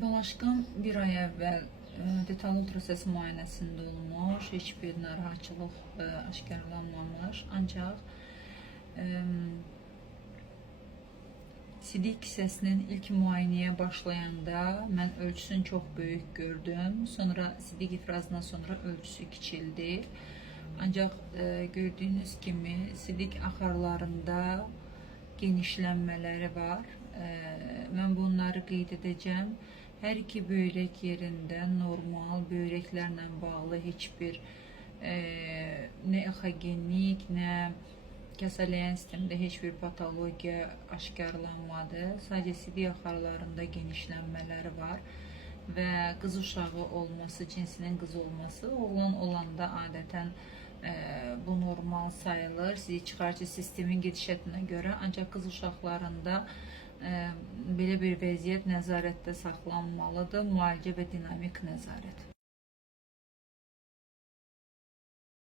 Balaşqan bir ay əvvəl detallı ultrasəs müayinəsində olmuş, heç bir narahatçılıq aşkarlanmamış. Ancaq sidik kisəsinin ilk müayinəyə başlayanda mən ölçüsünü çox böyük gördüm. Sonra sidik ifrazından sonra ölçüsü kiçildi. Ancaq gördüyünüz kimi sidik axarlarında genişlənmələri var. Mən bunları qeyd edəcəm. Hər iki böyrək yerində normal, böyrəklərlə bağlı heç bir nə exogenik, nə kəsələyən sistemdə heç bir patologiya aşkarlanmadı. Sadəcə sidik axarlarında genişlənmələri var və qız uşağı olması, cinsinin qız olması, oğlan olanda adətən bu normal sayılır sidik çıxarıcı sistemin gedişatına görə. Ancaq qız uşaqlarında belə bir vəziyyət nəzarətdə saxlanmalıdır, müalicə və dinamik nəzarət.